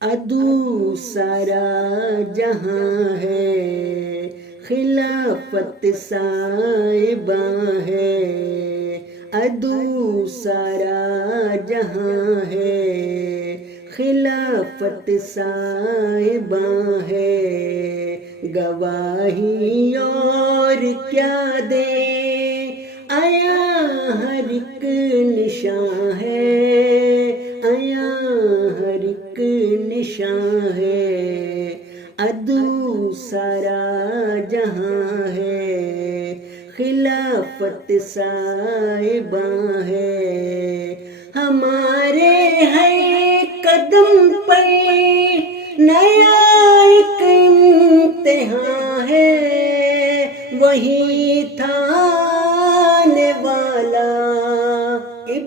ادو سارا جہاں ہے، خلافت صاحباں ہے، ادو سارا جہاں ہے، خلافت صاحباں ہے، گواہی اور کیا دیں، آیا ہر ایک نشاں ہے، آیا ہر ایک نشاں ہے، ادو سارا جہاں ہے، خلافت صاحباں ہے، ہمارے ہے قدم پر نیا ایک امتحان ہے، وہی تھانے والا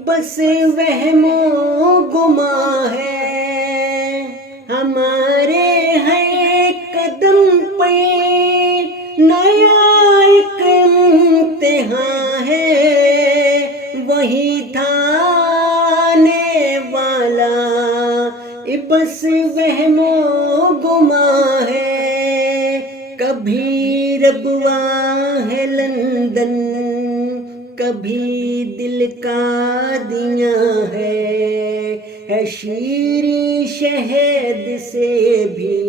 بس وہم و گماں ہے، ہمارے ہے قدم پہ نیا ایک امتحان ہے، وہی تھانے والا بس وہم و گماں ہے، کبھی ربوا ہے لندن، کبھی دل کا دیا ہے شیریں شہد سے بھی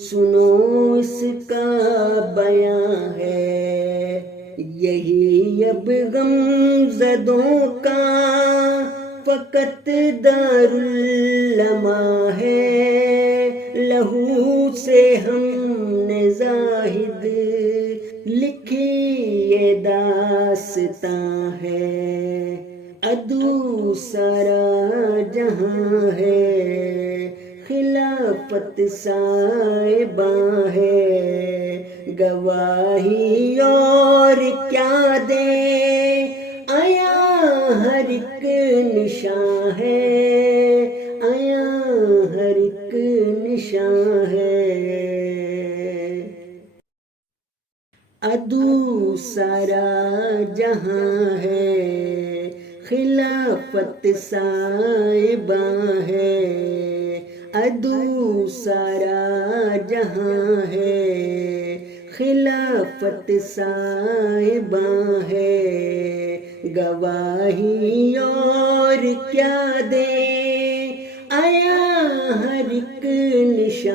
سنو اس کا بیاں ہے، یہی اب غم زدوں کا فقط داراللماں ہے، لہو سے ہم نے زاہد لکھی یہ داستاں ہے، ادو سارا جہاں ہے، خلافت صاحباں ہے، گواہی اور کیا دیں، آیا ہر ایک نشاں ہے، آیا ہر ایک نشاں ہے، ادو سارا جہاں ہے، خلافت صاحباں ہے، ادو سارا جہاں ہے، خلافت صاحباں ہے، گواہی اور کیا دیں، آیا ہر ایک نشاں